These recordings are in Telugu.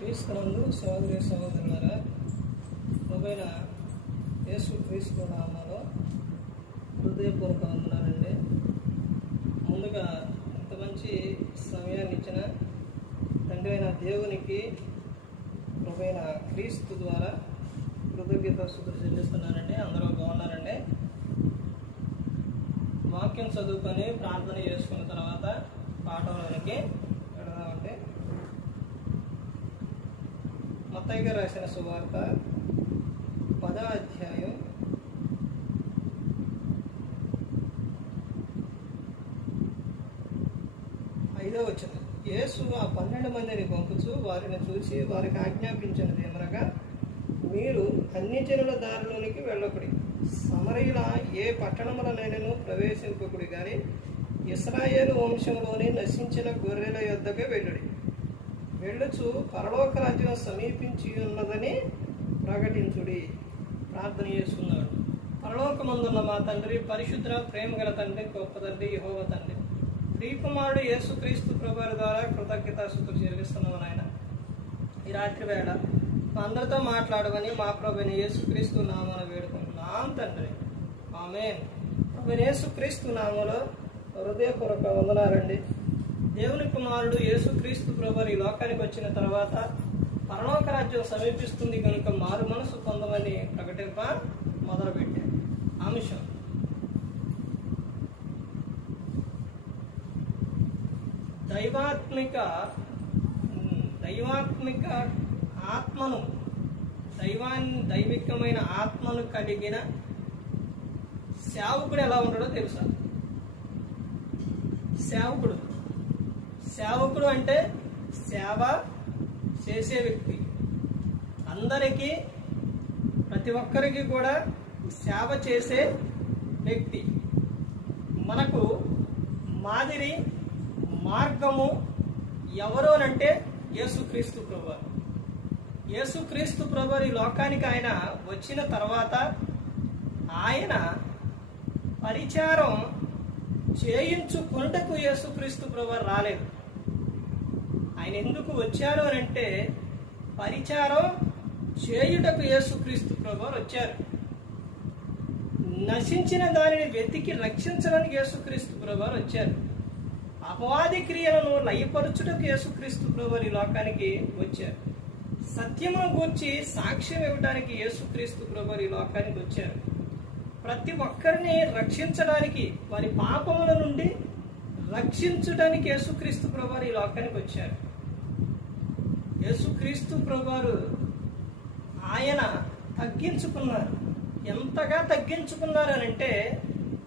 క్రీస్తునందు సోదరి సోదరులారా, ప్రభువైన యేసు క్రీస్తు నామములో హృదయపూర్వక వందనాలండి. ముందుగా ఇంత మంచి సమయాన్ని ఇచ్చిన తండ్రి అయిన దేవునికి ప్రభువైన క్రీస్తు ద్వారా కృతజ్ఞతాస్తుతులు చెల్లిస్తున్నానండి. అందరూ బాగున్నారండి. వాక్యం చదువుకొని ప్రార్థన చేసుకున్న తర్వాత పాఠంలోనికి వెళదామంటే, మత్తయి గారు రాసిన సువార్త 10వ అధ్యాయం 5వ వచనం. యేసు ఆ 12 మందిని పంపుచు వారిని చూసి వారికి ఆజ్ఞాపించినది ఏమనగా, మీరు అన్ని జనుల దారిలోనికి వెళ్ళకుడి, సమరయుల ఏ పట్టణములనైనను ప్రవేశింపకుడి, కానీ ఇశ్రాయేలు వంశంలోని నశించిన గొర్రెల యొద్దకే వెళ్ళుడి. వెళ్ళుచు పరలోక రాజ్యం సమీపించి ఉన్నదని ప్రకటించుడి. ప్రార్థన చేసుకున్నాడు. పరలోకమందున్న మా తండ్రి, పరిశుద్ధ ప్రేమ గల తండ్రి, గొప్ప తండ్రి, యెహోవా తండ్రి, ప్రియకుమారుడు యేసుక్రీస్తు ప్రభువారి ద్వారా కృతజ్ఞతాస్తుతులు చెల్లిస్తున్నాము నాయన. ఈ రాత్రి వేళ మా అందరితో మాట్లాడమని మా ప్రభువైన యేసుక్రీస్తు నామమున వేడుకుంటున్నాం తండ్రి. ఆమేన్. ప్రభువైన యేసుక్రీస్తు నామములో హృదయపూర్వక వందనాలండి. దేవుని కుమారుడు యేసుక్రీస్తు ప్రభువారు ఈ లోకానికి వచ్చిన తర్వాత పరలోక రాజ్యం సమీపిస్తుంది కనుక మారు మనసు పొందమని ప్రకటింప మొదలుపెట్టారు. అంశం దైవాత్మిక ఆత్మను, దైవికమైన ఆత్మను కలిగిన సేవకుడు ఎలా ఉంటాడో తెలుసా? సేవకుడు అంటే సేవ చేసే వ్యక్తి. అందరికీ, ప్రతి ఒక్కరికి కూడా సేవ చేసే వ్యక్తి. మనకు మాదిరి, మార్గము ఎవరోనంటే యేసుక్రీస్తు ప్రభువారు. యేసుక్రీస్తు ప్రభువారు ఈ లోకానికి ఆయన వచ్చిన తర్వాత ఆయన పరిచారం చేయించుకొనుటకు యేసుక్రీస్తు ప్రభువారు రాలేదు. ఆయన ఎందుకు వచ్చారు అని అంటే, పరిచారం చేయుటకు యేసుక్రీస్తు ప్రభువారు వచ్చారు. నశించిన దానిని వెతికి రక్షించడానికి యేసుక్రీస్తు ప్రభువారు వచ్చారు. అపవాది క్రియలను లయపరచుటకు యేసుక్రీస్తు ప్రభువారు ఈ లోకానికి వచ్చారు. సత్యమును గూర్చి సాక్ష్యం ఇవ్వడానికి యేసుక్రీస్తు ప్రభువారు ఈ లోకానికి వచ్చారు. ప్రతి ఒక్కరిని రక్షించడానికి, వారి పాపముల నుండి రక్షించడానికి యేసుక్రీస్తు ప్రభువారు ఈ లోకానికి వచ్చారు. యేసుక్రీస్తు ప్రభువారు ఆయన తగ్గించుకున్నారు. ఎంతగా తగ్గించుకున్నారు అని అంటే,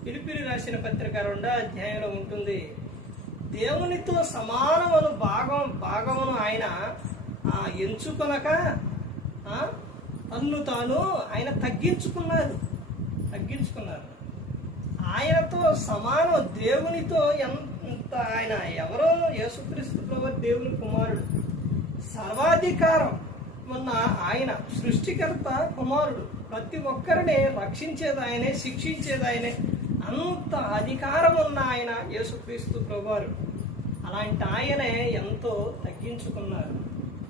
ఫిలిప్పీయులు రాసిన పత్రిక 2వ అధ్యాయంలో ఉంటుంది. దేవునితో సమానమును భాగమును ఆయన ఎంచుకొనక తన్ను తాను ఆయన తగ్గించుకున్నారు. ఆయనతో సమానం, దేవునితో ఎంత ఆయన ఎవరో యేసుక్రీస్తు ప్రభువు దేవుని కుమారుడు. సర్వాధికారం ఉన్న ఆయన సృష్టికర్త కుమారుడు. ప్రతి ఒక్కరిని రక్షించేది ఆయనే, శిక్షించేది ఆయనే. అంత అధికారం ఉన్న ఆయన యేసుక్రీస్తు ప్రభువారు. అలాంటి ఆయనే ఎంతో తగ్గించుకున్నారు.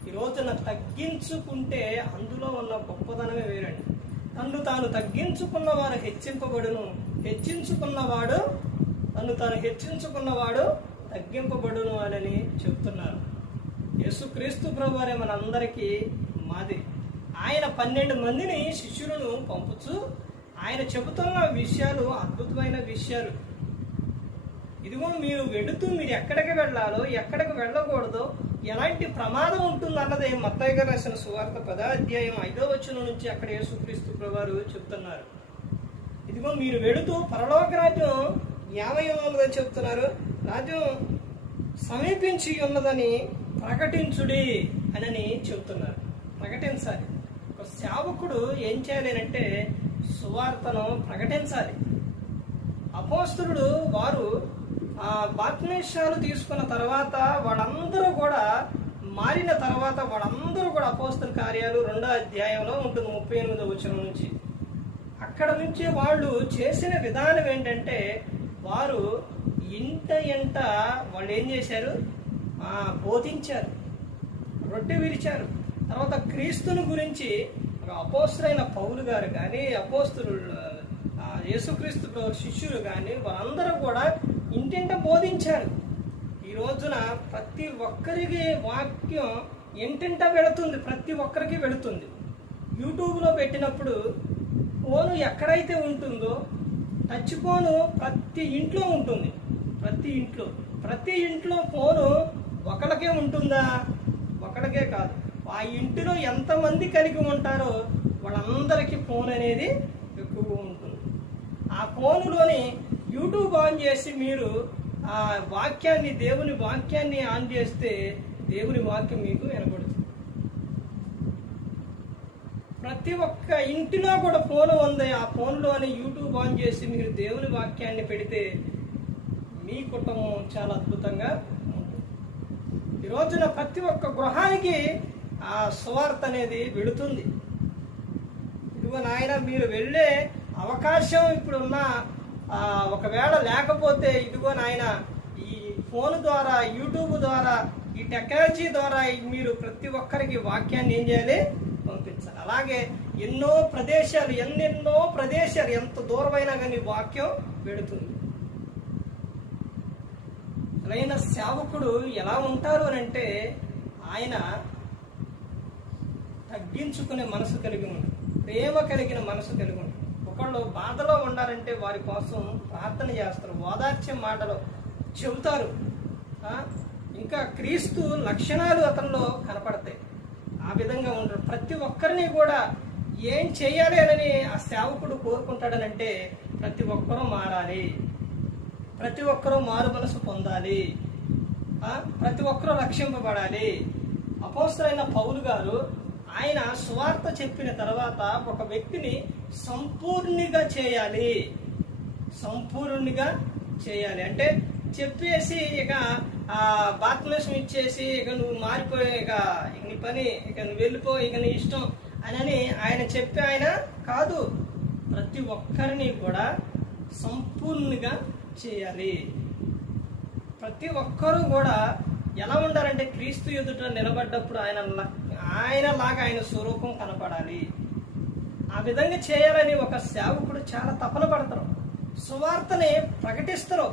ఈ రోజున తగ్గించుకుంటే అందులో ఉన్న గొప్పదనమే వేరండి. తను తాను తగ్గించుకున్నవాడు హెచ్చింపబడును, హెచ్చించుకున్నవాడు తగ్గింపబడును అని చెప్తున్నారు. యేసుక్రీస్తు ప్రభువారే మనందరికీ మాదిరి. ఆయన 12 మందిని శిష్యులను పంపుచు ఆయన చెబుతున్న విషయాలు అద్భుతమైన విషయాలు. ఇదిగో మీరు వెళుతూ మీరు ఎక్కడికి వెళ్ళాలో, ఎక్కడికి వెళ్ళకూడదో, ఎలాంటి ప్రమాదం ఉంటుందన్నదే మత్తయి గారు రాసిన సువార్త 10వ అధ్యాయం 5వ వచనం నుంచి అక్కడ యేసుక్రీస్తు ప్రభువారు చెప్తున్నారు. ఇదిగో మీరు వెళుతూ పరలోక రాజ్యం ఏమయ్యున్నదని చెప్తున్నారు. రాజ్యం సమీపించి ఉన్నదని ప్రకటించుడి అని చెబుతున్నారు. ప్రకటించాలి. ఒక సేవకుడు ఏం చేయాలి అంటే సువార్తను ప్రకటించాలి. అపోస్తలుడు వారు బాప్తిస్మాలు తీసుకున్న తర్వాత వాళ్ళందరూ కూడా మారిన తర్వాత వాళ్ళందరూ కూడా అపోస్తల కార్యాలు 2వ అధ్యాయంలో ఉంటుంది 38వ వచనం నుంచి. అక్కడ నుంచి వాళ్ళు చేసిన విధానం ఏంటంటే, వారు ఇంట వాళ్ళు ఏం చేశారు? బోధించారు. రొట్టె విరిచారు. తర్వాత క్రీస్తుని గురించి ఒక అపోస్తులైన పౌలు గారు కానీ, అపోస్తులు యేసుక్రీస్తు శిష్యులు కానీ వారందరూ కూడా ఇంటింట బోధించారు. ఈ రోజున ప్రతి ఒక్కరికి వాక్యం ఇంటింట వెళుతుంది, ప్రతి ఒక్కరికి వెళుతుంది. యూట్యూబ్లో పెట్టినప్పుడు ఫోను ఎక్కడైతే ఉంటుందో టచ్ ఫోను ప్రతి ఇంట్లో ఉంటుంది. ప్రతి ఇంట్లో ఫోను ఒకళ్ళకే ఉంటుందా? ఒకళ్ళకే కాదు, ఆ ఇంటిలో ఎంతమంది కలిగి ఉంటారో వాళ్ళందరికీ ఫోన్ అనేది ఎక్కువగా ఉంటుంది. ఆ ఫోనులోని యూట్యూబ్ ఆన్ చేసి మీరు ఆ వాక్యాన్ని, దేవుని వాక్యాన్ని ఆన్ చేస్తే దేవుని వాక్యం మీకు వినబడుతుంది. ప్రతి ఒక్క ఇంటిలో కూడా ఫోన్ ఉంది. ఆ ఫోన్లోని యూట్యూబ్ ఆన్ చేసి మీరు దేవుని వాక్యాన్ని పెడితే మీ కుటుంబం చాలా అద్భుతంగా ఉంటుంది. ఈ రోజున ప్రతి ఒక్క గృహానికి ఆ సువార్త అనేది వెళుతుంది. ఇదిగో నాయన, మీరు వెళ్ళే అవకాశం ఇప్పుడున్న ఒకవేళ లేకపోతే ఇదిగో నాయన, ఈ ఫోన్ ద్వారా, యూట్యూబ్ ద్వారా, ఈ టెక్నాలజీ ద్వారా మీరు ప్రతి ఒక్కరికి వాక్యాన్ని ఏం చేయాలి? పంపించాలి. అలాగే ఎన్నెన్నో ప్రదేశాలు ఎంత దూరమైనా కానీ వాక్యం వెళుతుంది. అసలైన సేవకుడు ఎలా ఉంటారు అని అంటే ఆయన తగ్గించుకునే మనసు కలిగి ఉంటాడు, ప్రేమ కలిగిన మనసు కలిగి ఉంటాడు. ఒకళ్ళు బాధలో ఉండాలంటే వారి కోసం ప్రార్థన చేస్తారు, ఓదార్చే మాటలు చెబుతారు. ఇంకా క్రీస్తు లక్షణాలు అతనిలో కనపడతాయి. ఆ విధంగా ఉంటాడు. ప్రతి ఒక్కరిని కూడా ఏం చేయాలి అని ఆ సేవకుడు కోరుకుంటాడనంటే ప్రతి ఒక్కరూ మారాలి, ప్రతి ఒక్కరూ మారు మనసు పొందాలి, ప్రతి ఒక్కరూ రక్షింపబడాలి. అపోస్తలుడైన పౌలు గారు ఆయన సువార్త చెప్పిన తర్వాత ఒక వ్యక్తిని సంపూర్ణిగా చేయాలి అంటే చెప్పేసి ఇక బాప్తిస్మం ఇచ్చేసి ఇక నువ్వు మారిపోయి ఇక నీ పని, ఇక నువ్వు వెళ్ళిపో, ఇక నీ ఇష్టం అని ఆయన చెప్పి ఆయన కాదు, ప్రతి ఒక్కరిని కూడా సంపూర్ణంగా చేయాలి. ప్రతి ఒక్కరూ కూడా ఎలా ఉండాలంటే క్రీస్తు ఎదుట నిలబడ్డప్పుడు ఆయనలాగా ఆయన స్వరూపం కనపడాలి. ఆ విధంగా చేయాలని ఒక సేవకుడు చాలా తపన పడతారు. సువార్తని ప్రకటిస్తారు,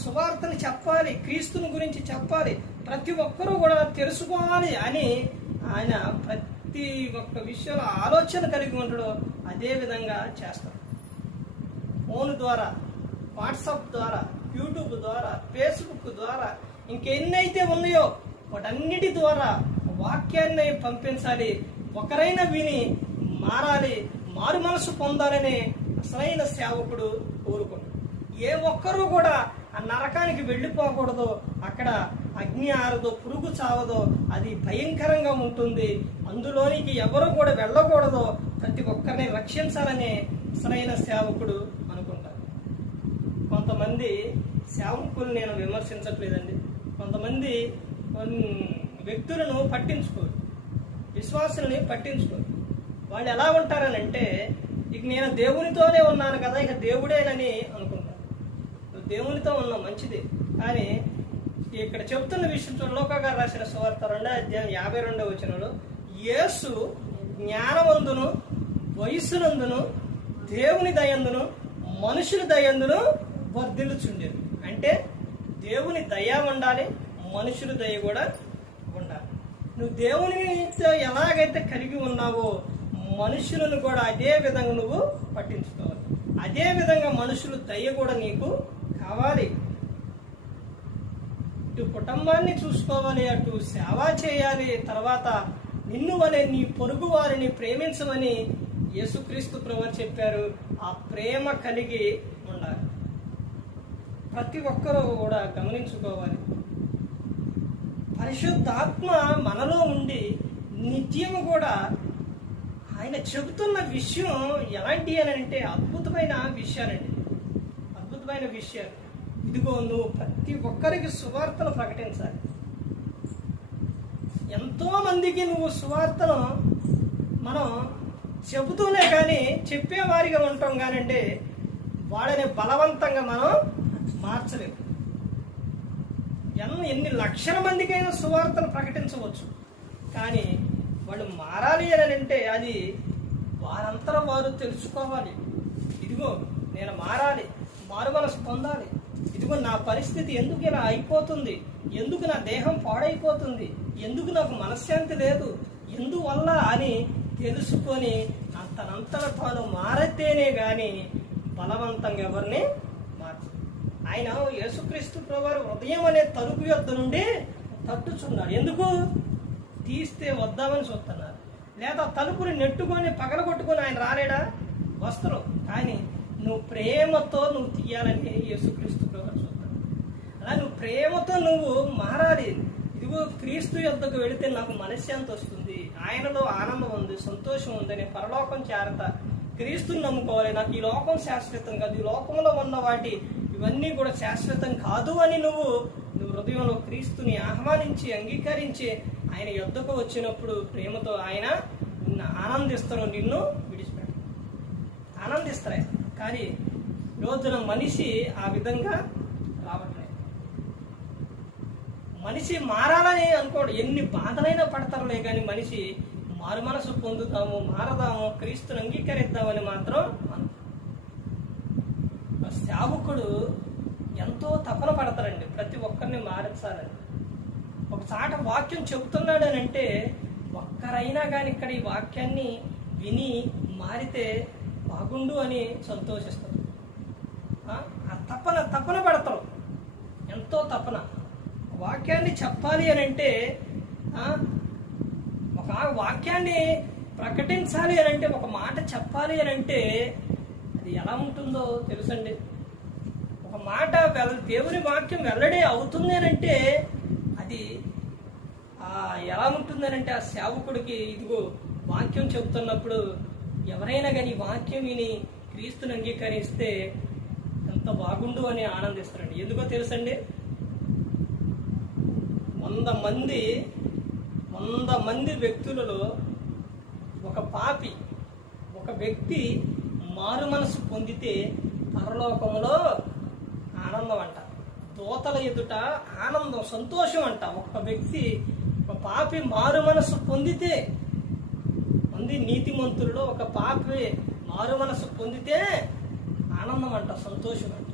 సువార్తని చెప్పాలి, క్రీస్తుని గురించి చెప్పాలి, ప్రతి ఒక్కరూ కూడా తెలుసుకోవాలి అని ఆయన ప్రతి ఒక్క విషయంలో ఆలోచన కలిగి ఉంటాడు. అదే విధంగా చేస్తారు. ఫోన్ ద్వారా, వాట్సాప్ ద్వారా, యూట్యూబ్ ద్వారా, ఫేస్బుక్ ద్వారా, ఇంకెన్నైతే ఉన్నాయో వాటన్నిటి ద్వారా వాక్యాన్ని పంపించాలి. ఒకరైనా విని మారాలి, మారు మనసు పొందాలని అసలైన సేవకుడు కోరుకుంటాడు. ఏ ఒక్కరూ కూడా ఆ నరకానికి వెళ్ళిపోకూడదు, అక్కడ అగ్ని ఆరదో, పురుగు చావదో, అది భయంకరంగా ఉంటుంది, అందులోనికి ఎవరు కూడా వెళ్ళకూడదు, ప్రతి ఒక్కరిని రక్షించాలని అసలైన సేవకుడు అనుకుంటారు. కొంతమంది సేవకులు నేను విమర్శించట్లేదండి, కొంతమంది వ్యక్తులను పట్టించుకోరు, విశ్వాసులని పట్టించుకోరు. వాళ్ళు ఎలా ఉంటారనంటే ఇక నేను దేవునితోనే ఉన్నాను కదా, ఇక దేవుడేనని అనుకుంటారు. నువ్వు దేవునితో ఉన్నావు మంచిది, కానీ ఇక్కడ చెప్తున్న విషయం లూకా గారు రాసిన సువార్త 2వ అధ్యాయం 52వ వచనంలో యేసు జ్ఞానవంతును, వయస్సునందును, దేవుని దయందును, మనుషుల దయందును వర్ధిల్లుచుండేది. అంటే దేవుని దయ ఉండాలి, మనుషుల దయ కూడా ఉండాలి. నువ్వు దేవునితో ఎలాగైతే కలిగి ఉన్నావో మనుషులను కూడా అదే విధంగా నువ్వు పట్టించుకోవాలి. అదే విధంగా మనుషుల దయ కూడా నీకు కావాలి. ఇటు కుటుంబాన్ని చూసుకోవాలి, అటు సేవ చేయాలి, తర్వాత నిన్ను వలె నీ పొరుగు వారిని ప్రేమించమని యేసుక్రీస్తు ప్రభువు చెప్పారు. ఆ ప్రేమ కలిగి ఉండాలి. ప్రతి ఒక్కరూ కూడా గమనించుకోవాలి. పరిశుద్ధాత్మ మనలో ఉండి నిత్యము కూడా ఆయన చెబుతున్న విషయం ఎలాంటి అని అంటే అద్భుతమైన విషయాలండి, అద్భుతమైన విషయాలు. ఇదిగో నువ్వు ప్రతి ఒక్కరికి సువార్తను ప్రకటించాలి. ఎంతో మందికి నువ్వు సువార్తను మనం చెబుతూనే కానీ చెప్పేవారిగా ఉంటాం కానంటే వాళ్ళని బలవంతంగా మనం మార్చలేము. ఎన్ని లక్షల మందికైనా సువార్తను ప్రకటించవచ్చు. కానీ వాళ్ళు మారాలి అని అంటే అది వారంతలో వారు తెలుసుకోవాలి. ఇదిగో నేను మారాలి, మారు మనసు పొందాలి, ఇదిగో నా పరిస్థితి ఎందుకు ఇలా అయిపోతుంది, ఎందుకు నా దేహం పాడైపోతుంది, ఎందుకు నాకు మనశ్శాంతి లేదు, ఎందువల్ల అని తెలుసుకొని తనంతట తాను మారితేనే కానీ బలవంతంగా ఎవరిని మార్చు. ఆయన యేసుక్రీస్తు ప్రభువారు హృదయం అనే తలుపు యొద్ద నుండి తట్టుచున్నాడు. ఎందుకు? తీస్తే వద్దామని చూస్తున్నారు. లేదా తలుపుని నెట్టుకొని పగలగొట్టుకొని ఆయన రాలేడా? వస్తారు. కానీ నువ్వు ప్రేమతో నువ్వు తీయాలని యేసుక్రీస్తు ప్రభువారు చూస్తాడు. అలా నువ్వు ప్రేమతో నువ్వు మారాలి. ఇదిగో క్రీస్తు యొద్దకు వెళితే నాకు మనశ్శాంతి వస్తుంది, ఆయనలో ఆనందం ఉంది, సంతోషం ఉంది, నేను పరలోకం చేరతా, క్రీస్తుని నమ్ముకోవాలి, నాకు ఈ లోకం శాశ్వతం కాదు, ఈ లోకంలో ఉన్న వాటి ఇవన్నీ కూడా శాశ్వతం కాదు అని నువ్వు హృదయంలో క్రీస్తుని ఆహ్వానించి అంగీకరించి ఆయన యొద్దకు వచ్చినప్పుడు ప్రేమతో ఆయన ఆనందిస్తారు, నిన్ను విడిచిపెట్ట ఆనందిస్తారే. కానీ రోజున మనిషి ఆ విధంగా రావట్లేదు. మనిషి మారాలని అనుకోడు, ఎన్ని బాధలైనా పడతారులే కానీ మనిషి మారు మనసు పొందుతాము, మారదాము, క్రీస్తుని అంగీకరిద్దామని మాత్రం సేవకుడు ఎంతో తపన పడతారండి ప్రతి ఒక్కరిని మారించాలని. ఒక చాట వాక్యం చెబుతున్నాడు అని అంటే ఒక్కరైనా కానీ ఇక్కడ ఈ వాక్యాన్ని విని మారితే బాగుండు అని సంతోషిస్తారు. ఆ తపన పడతారు, ఎంతో తపన. వాక్యాన్ని చెప్పాలి అని అంటే ఒక వాక్యాన్ని ప్రకటించాలి అని అంటే ఒక మాట చెప్పాలి అని అంటే అది ఎలా ఉంటుందో తెలుసండి. ఒక మాట దేవుని వాక్యం వెల్లడి అవుతుంది అని అంటే అది ఎలా ఉంటుందనంటే ఆ సేవకుడికి ఇదిగో వాక్యం చెబుతున్నప్పుడు ఎవరైనా కానీ వాక్యం విని క్రీస్తుని అంగీకరిస్తే ఎంత బాగుండు అని ఆనందిస్తారండి. ఎందుకో తెలుసండి, 100 మంది వ్యక్తులలో ఒక వ్యక్తి మారు మనసు పొందితే పరలోకంలో ఆనందం అంట, దూతల ఎదుట ఆనందం, సంతోషం అంట. ఒక పాపి మారు మనసు పొందితే, మంది నీతిమంతులలో ఒక పాపి మారు మనసు పొందితే ఆనందం అంట, సంతోషం అంట.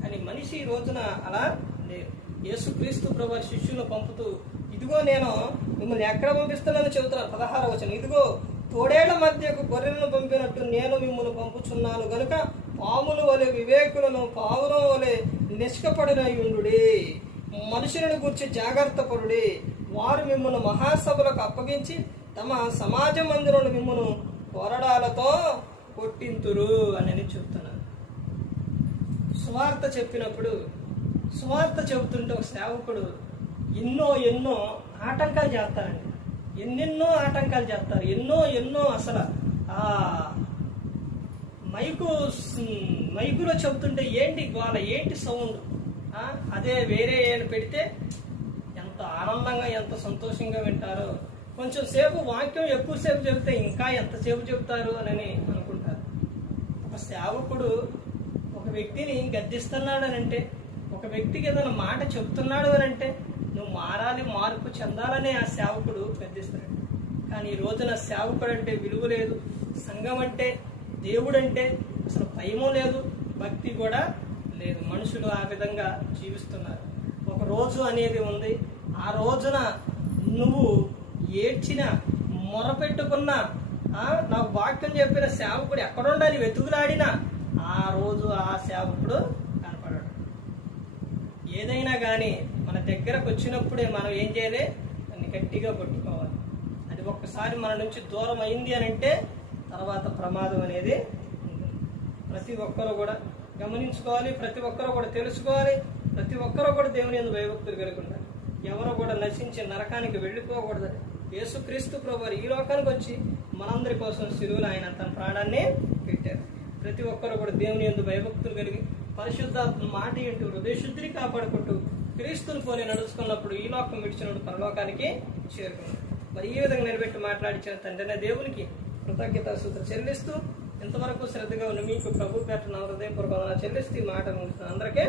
కానీ మనిషి ఈ రోజున అలా లేరు. యేసుక్రీస్తు ప్రభువు శిష్యులను పంపుతూ ఇదిగో నేను మిమ్మల్ని ఎక్కడ పంపిస్తున్నానో చెబుతున్నాను. 16వ వచనం, ఇదిగో తోడేళ్ల మధ్యకు గొర్రెలను పంపినట్టు నేను మిమ్మల్ని పంపుచున్నాను గనుక పాముల వలె వివేకులను, పావురం వలె నిష్కపడినయుండుడి, మనుషులను గురించి జాగ్రత్త పడుడి, వారు మిమ్మల్ని మహాసభలకు అప్పగించి తమ సమాజ మందిరంలో మిమ్మల్ని కొరడాలతో కొట్టింతురు అని చెప్తున్నారు. సువార్త చెప్పినప్పుడు, సువార్త చెబుతుంటే ఒక సేవకుడు ఎన్నో ఆటంకాలు చేస్తారండి. ఎన్నెన్నో ఆటంకాలు చేస్తారు, ఎన్నో అసలు మైకులో చెబుతుంటే ఏంటి గోల, ఏంటి సౌండ్, అదే వేరే పెడితే ఎంత ఆనందంగా ఎంత సంతోషంగా వింటారో. కొంచెం సేపు వాక్యం ఎక్కువసేపు చెబితే ఇంకా ఎంతసేపు చెబుతారు అని అనుకుంటారు. ఒక సేవకుడు ఒక వ్యక్తిని గద్దిస్తున్నాడు అని అంటే, ఒక వ్యక్తికి ఏదైనా మాట చెప్తున్నాడు అని అంటే నువ్వు మారాలి, మార్పు చెందాలని ఆ సేవకుడు గద్దిస్తాడు. కానీ ఈ రోజున సేవకుడు అంటే విలువ లేదు, సంఘం అంటే, దేవుడంటే అసలు భయము లేదు, భక్తి కూడా లేదు. మనుషులు ఆ విధంగా జీవిస్తున్నారు. ఒక రోజు అనేది ఉంది, ఆ రోజున నువ్వు ఏడ్చిన, మొరపెట్టుకున్నా, నాకు వాక్యం చెప్పిన సేవకుడు ఎక్కడుండాలి వెతుకులాడినా ఆ రోజు ఆ సేవకుడు కనపడాడు. ఏదైనా కానీ మన దగ్గరకు వచ్చినప్పుడే మనం ఏం చేయాలి, దాన్ని గట్టిగా పట్టుకోవాలి. అది ఒక్కసారి మన నుంచి దూరం అయింది అని అంటే తర్వాత ప్రమాదం అనేది ఉంది. ప్రతి ఒక్కరూ కూడా గమనించుకోవాలి, ప్రతి ఒక్కరూ కూడా తెలుసుకోవాలి, ప్రతి ఒక్కరూ కూడా దేవుని యందు భయభక్తులు కలిగి ఉండాలి. ఎవరు కూడా నశించి నరకానికి వెళ్ళిపోకూడదని యేసుక్రీస్తు ప్రభువు ఈ లోకానికి వచ్చి మనందరి కోసం సిలువలో ఆయన తన ప్రాణాన్ని పెట్టారు. ప్రతి ఒక్కరూ కూడా దేవుని యందు భయభక్తులు కలిగి పరిశుద్ధాత్మ మాట ఇంటూ హృదయ శుద్ధిని కాపాడుకుంటూ క్రీస్తుని పోలి నడుచుకున్నప్పుడు ఈ లోకం విడిచినప్పుడు పరలోకానికి చేరుకున్నాడు. మరి ఈ విధంగా నిలబెట్టి మాట్లాడించిన తండ్రి దేవునికి కృతజ్ఞతాస్తుతులు చెల్లిస్తూ ఇంతవరకు శ్రద్ధగా ఉన్న మీకు ప్రభు పేట నా హృదయపూర్వకంగా చెల్లిస్తూ ఈ మాట ముగిస్తున్నాను. అందరికీ